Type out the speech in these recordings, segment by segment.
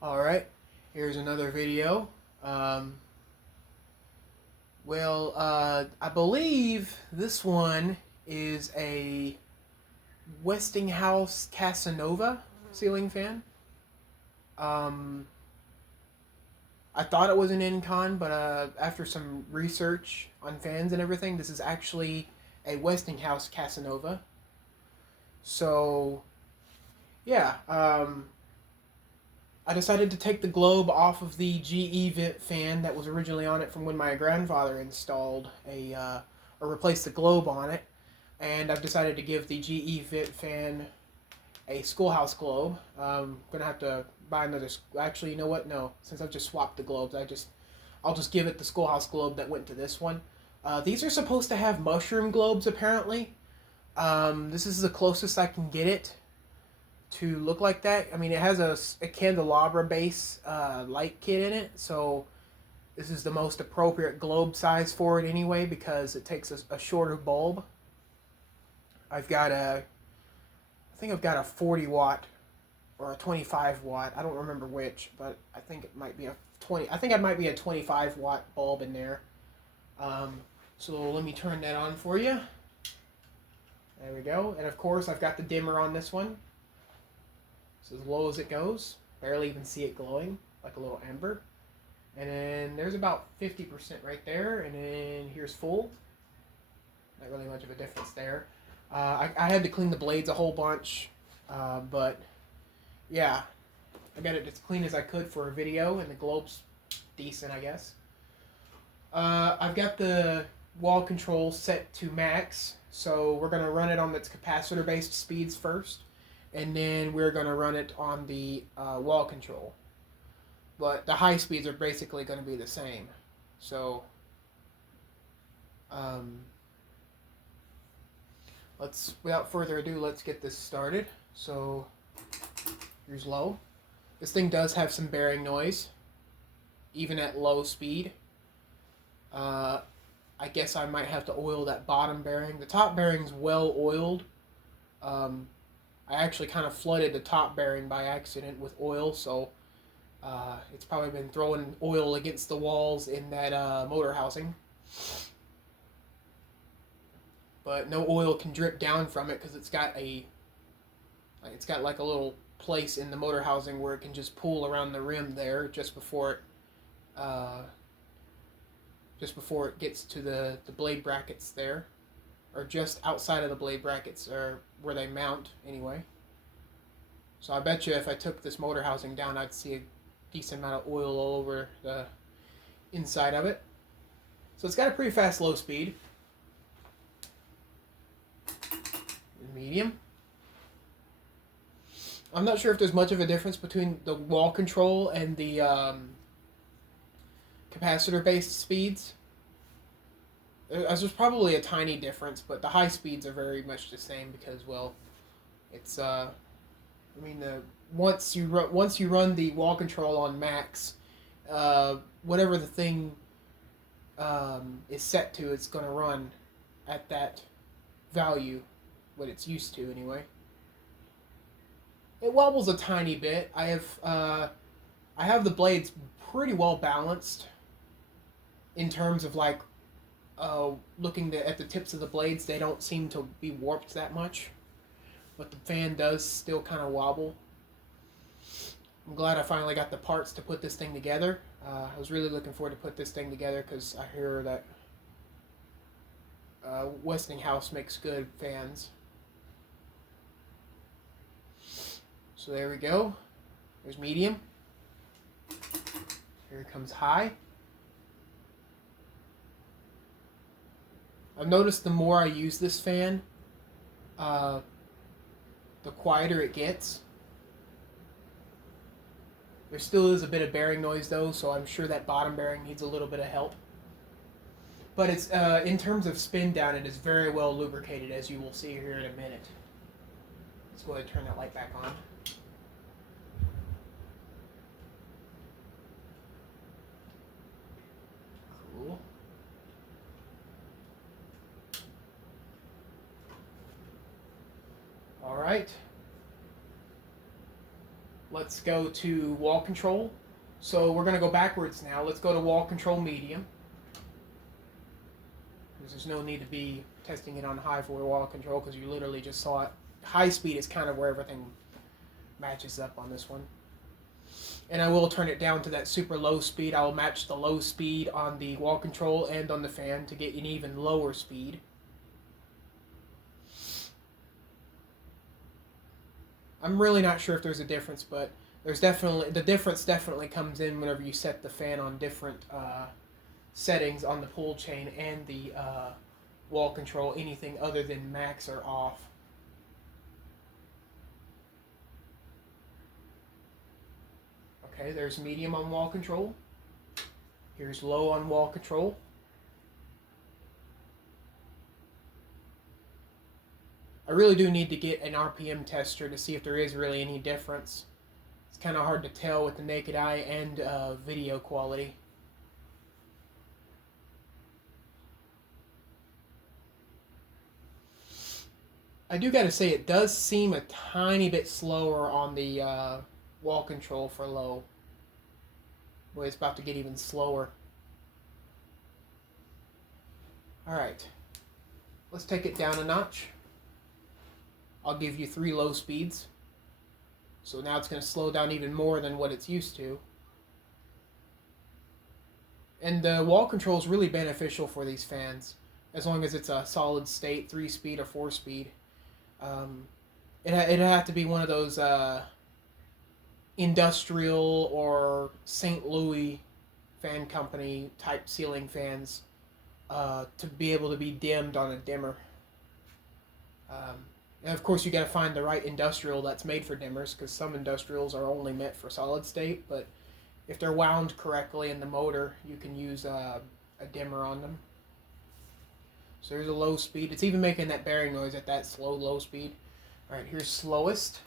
Alright, here's another video. Um, I believe this one is a Westinghouse Casanova ceiling fan. Um, I thought it was an Incon, but after some research on fans and everything, this is actually a Westinghouse Casanova. So, yeah, I decided to take the globe off of the GE vent fan that was originally on it from when my grandfather installed or replaced the globe on it, and I've decided to give the GE vent fan a schoolhouse globe. Gonna have to buy another. Actually, you know what? No, since I've just swapped the globes, I'll just give it the schoolhouse globe that went to this one. These are supposed to have mushroom globes apparently. This is the closest I can get it to look like that. I mean, it has a candelabra base light kit in it, so this is the most appropriate globe size for it anyway because it takes a shorter bulb. I think I've got a 40 watt or a 25 watt. I don't remember which, but I think it might be a 20. I think it might be a 25 watt bulb in there. So let me turn that on for you. There we go. And of course, I've got the dimmer on this one. It's as low as it goes. Barely even see it glowing, like a little ember. And then there's about 50% right there. And then here's full. Not really much of a difference there. I had to clean the blades a whole bunch. But yeah, I got it as clean as I could for a video. And the globe's decent, I guess. I've got the wall control set to max. So we're going to run it on its capacitor-based speeds first. And then we're going to run it on the wall control. But the high speeds are basically going to be the same. So, without further ado, let's get this started. So, here's low. This thing does have some bearing noise, even at low speed. I guess I might have to oil that bottom bearing. The top bearing's well oiled. I actually kind of flooded the top bearing by accident with oil, so it's probably been throwing oil against the walls in that motor housing. But no oil can drip down from it because it's got like a little place in the motor housing where it can just pull around the rim there just before it gets to the blade brackets there. Or just outside of the blade brackets, or where they mount anyway. So I bet you if I took this motor housing down, I'd see a decent amount of oil all over the inside of it. So it's got a pretty fast low speed. Medium. I'm not sure if there's much of a difference between the wall control and the capacitor-based speeds. There's probably a tiny difference, but the high speeds are very much the same because, well, it's once you run the wall control on max, whatever the thing is set to, it's going to run at that value, what it's used to anyway. It wobbles a tiny bit. I have the blades pretty well balanced in terms of like. Looking at the tips of the blades, they don't seem to be warped that much. But the fan does still kind of wobble. I'm glad I finally got the parts to put this thing together. I was really looking forward to put this thing together because I hear that Westinghouse makes good fans. So there we go. There's medium. Here comes high. I've noticed the more I use this fan, the quieter it gets. There still is a bit of bearing noise though, so I'm sure that bottom bearing needs a little bit of help. But it's in terms of spin down, it is very well lubricated, as you will see here in a minute. Let's go ahead and turn that light back on. Cool. All right. Let's go to wall control. So we're going to go backwards now. Let's go to wall control medium. Because there's no need to be testing it on high for wall control because you literally just saw it. High speed is kind of where everything matches up on this one. And I will turn it down to that super low speed. I will match the low speed on the wall control and on the fan to get an even lower speed. I'm really not sure if there's a difference, but there's definitely the difference definitely comes in whenever you set the fan on different settings on the pull chain and the wall control, anything other than max or off. Okay, there's medium on wall control. Here's low on wall control. I really do need to get an RPM tester to see if there is really any difference. It's kind of hard to tell with the naked eye and video quality. I do gotta say it does seem a tiny bit slower on the wall control for low. Boy, it's about to get even slower. Alright, let's take it down a notch. I'll give you 3 low speeds. So now it's going to slow down even more than what it's used to. And the wall control is really beneficial for these fans, as long as it's a solid state, 3-speed or 4-speed. It'd have to be one of those industrial or St. Louis fan company type ceiling fans to be able to be dimmed on a dimmer. And of course, you got to find the right industrial that's made for dimmers, because some industrials are only meant for solid state. But if they're wound correctly in the motor, you can use a dimmer on them. So there's a low speed. It's even making that bearing noise at that slow, low speed. All right, here's slowest.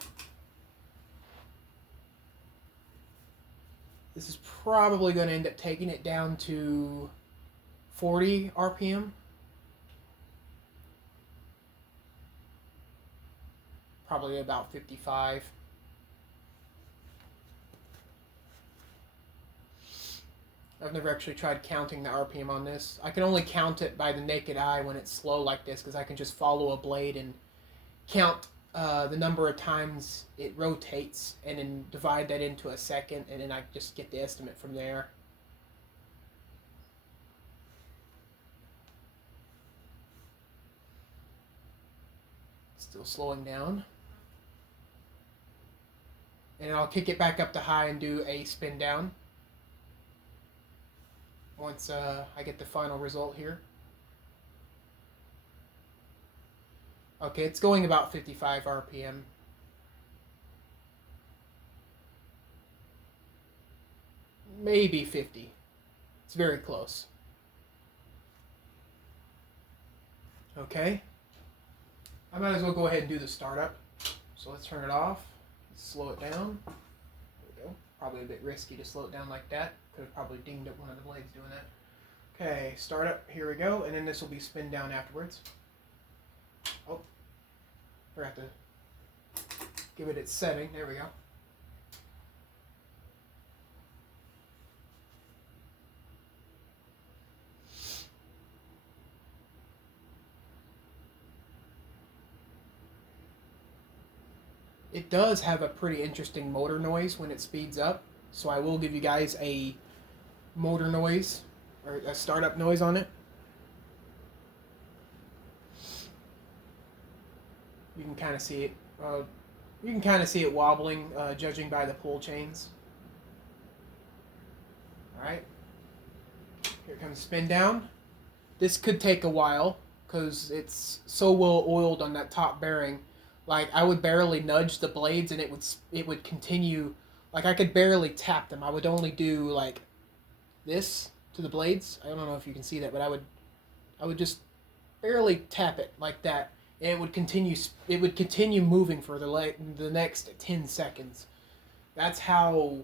This is probably going to end up taking it down to 40 RPM. Probably about 55. I've never actually tried counting the RPM on this. I can only count it by the naked eye when it's slow like this, because I can just follow a blade and count the number of times it rotates and then divide that into a second, and then I just get the estimate from there. Still slowing down. And I'll kick it back up to high and do a spin down once I get the final result here. Okay, it's going about 55 RPM. Maybe 50. It's very close. Okay. I might as well go ahead and do the startup. So let's turn it off. Slow it down. There we go. Probably a bit risky to slow it down like that. Could have probably dinged up one of the blades doing that. Okay, startup. Here we go. And then this will be spin down afterwards. Oh, forgot to give it its setting. There we go. It does have a pretty interesting motor noise when it speeds up, so I will give you guys a motor noise, or a startup noise on it. You can kind of see it. You can kind of see it wobbling, judging by the pull chains. All right. Here comes spin down. This could take a while because it's so well oiled on that top bearing. Like, I would barely nudge the blades and it would continue. Like, I could barely tap them. I would only do like this to the blades. I don't know if you can see that, but I would just barely tap it like that, and it would continue moving for the next 10 seconds. That's how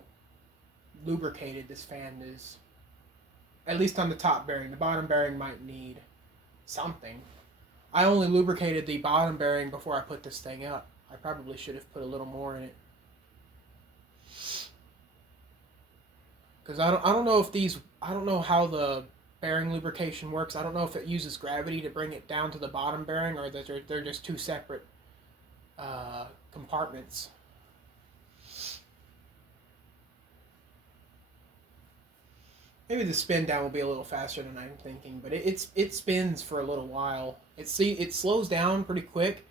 lubricated this fan is. At least on the top bearing. The bottom bearing might need something. I only lubricated the bottom bearing before I put this thing up. I probably should have put a little more in it. because I don't know if these, I don't know how the bearing lubrication works. I don't know if it uses gravity to bring it down to the bottom bearing, or that they're just two separate compartments. Maybe the spin down will be a little faster than I'm thinking, but it spins for a little while. It slows down pretty quick,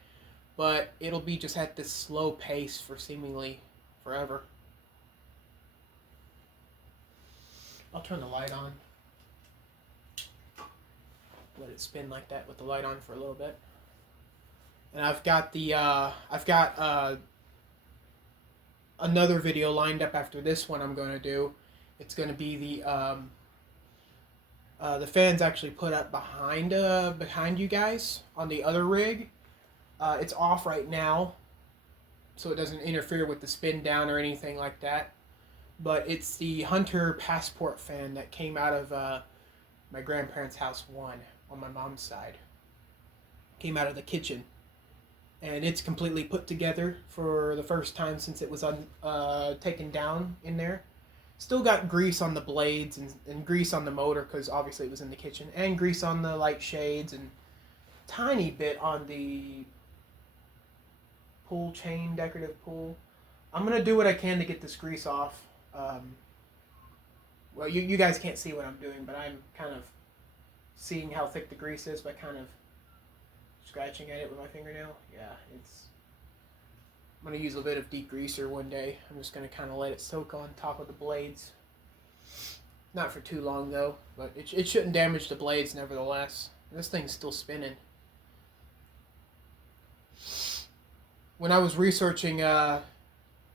but it'll be just at this slow pace for seemingly forever. I'll turn the light on. Let it spin like that with the light on for a little bit. And I've got another video lined up after this one I'm going to do. It's going to be the fans actually put up behind you guys on the other rig. It's off right now, so it doesn't interfere with the spin down or anything like that. But it's the Hunter Passport fan that came out of my grandparents' house one on my mom's side. Came out of the kitchen. And it's completely put together for the first time since it was taken down in there. Still got grease on the blades and grease on the motor because obviously it was in the kitchen. And grease on the light shades and tiny bit on the pull chain, decorative pull. I'm going to do what I can to get this grease off. Well, you guys can't see what I'm doing, but I'm kind of seeing how thick the grease is by kind of scratching at it with my fingernail. Yeah, I'm going to use a bit of degreaser one day. I'm just going to kind of let it soak on top of the blades. Not for too long though, but it shouldn't damage the blades nevertheless. This thing's still spinning. When I was researching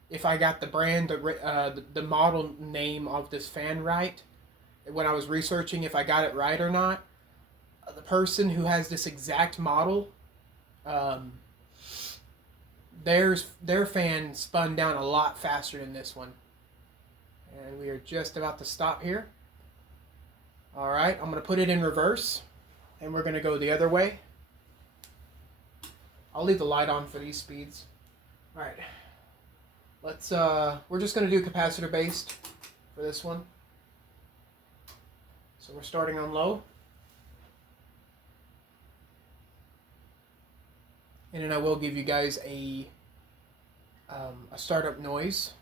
if I got the brand, the model name of this fan right, when I was researching if I got it right or not, the person who has this exact model, their fan spun down a lot faster than this one. And we are just about to stop here. Alright, I'm going to put it in reverse, and we're going to go the other way. I'll leave the light on for these speeds. Alright, we're just going to do capacitor based for this one. So we're starting on low. And then I will give you guys a startup noise.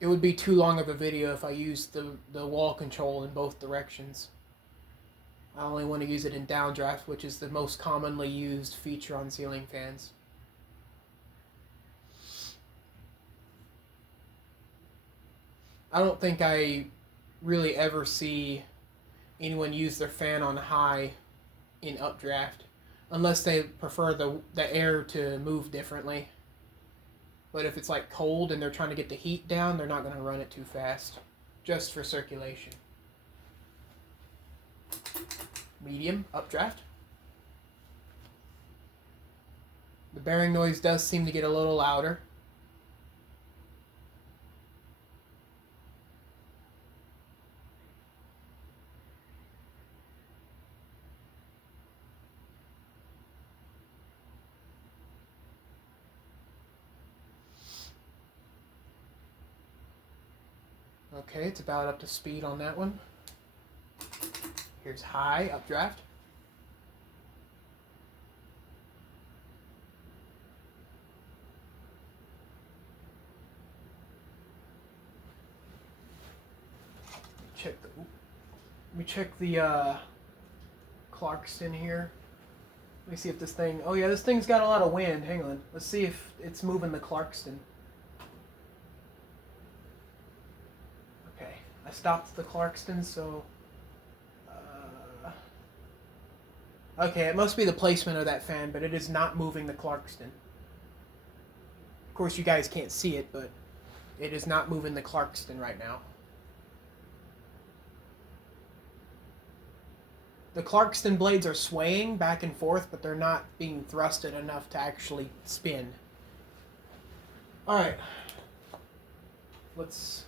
It would be too long of a video if I used the wall control in both directions. I only want to use it in downdraft, which is the most commonly used feature on ceiling fans. I don't think I really ever see anyone use their fan on high in updraft, unless they prefer the air to move differently. But if it's like cold and they're trying to get the heat down, they're not going to run it too fast, just for circulation. Medium updraft. The bearing noise does seem to get a little louder. Okay, it's about up to speed on that one. Here's high updraft. Let me check the Clarkston here. Let me see if this thing. Oh yeah, this thing's got a lot of wind. Hang on. Let's see if it's moving the Clarkston. Okay, I stopped the Clarkston, so. Okay, it must be the placement of that fan, but it is not moving the Clarkston. Of course, you guys can't see it, but it is not moving the Clarkston right now. The Clarkston blades are swaying back and forth, but they're not being thrusted enough to actually spin. Alright. Let's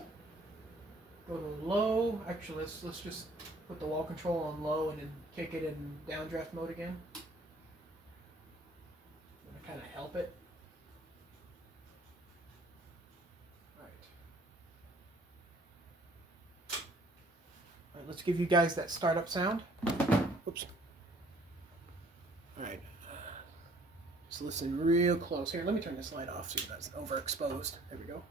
go to low. Actually, let's just put the wall control on low and then kick it in downdraft mode again. I'm going to kind of help it. Alright. let's give you guys that startup sound. Oops. All right. Just listen real close. Here, let me turn this light off so that's overexposed. There we go.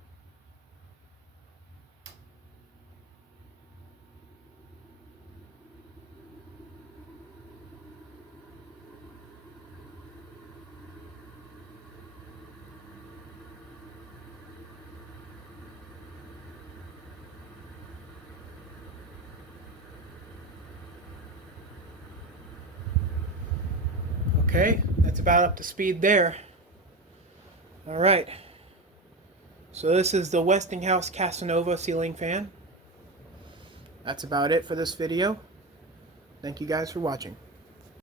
Okay, that's about up to speed there. All right. So this is the Westinghouse Casanova ceiling fan. That's about it for this video. Thank you guys for watching.